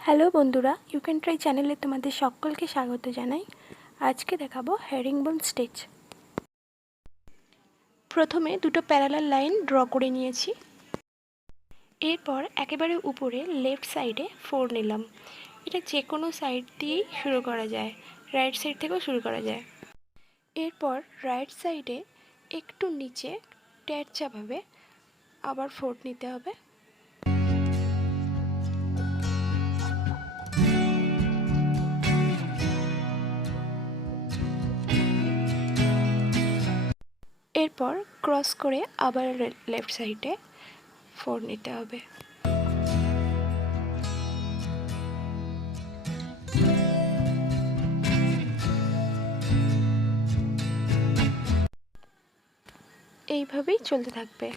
Hello বন্ধুরা, you can try চ্যানেলে তোমাদের সকলকে স্বাগত জানাই। আজকে দেখাবো হেরিংবোন স্টিচ। প্রথমে দুটো প্যারালাল লাইন ড্র করে নিয়েছি। এরপর একেবারে উপরে লেফট সাইডে 4 নিলাম। এটা যে কোনো সাইড দিয়েই শুরু করা যায়, রাইট সাইড থেকেও শুরু করা যায়। এরপর রাইট সাইডে একটু নিচে ট্যাঁচাভাবে আবার 4 নিতে হবে। এরপর ক্রস করে আবার লেফট সাইডে 4 নিতে হবে। এইভাবেই চলতে থাকবে।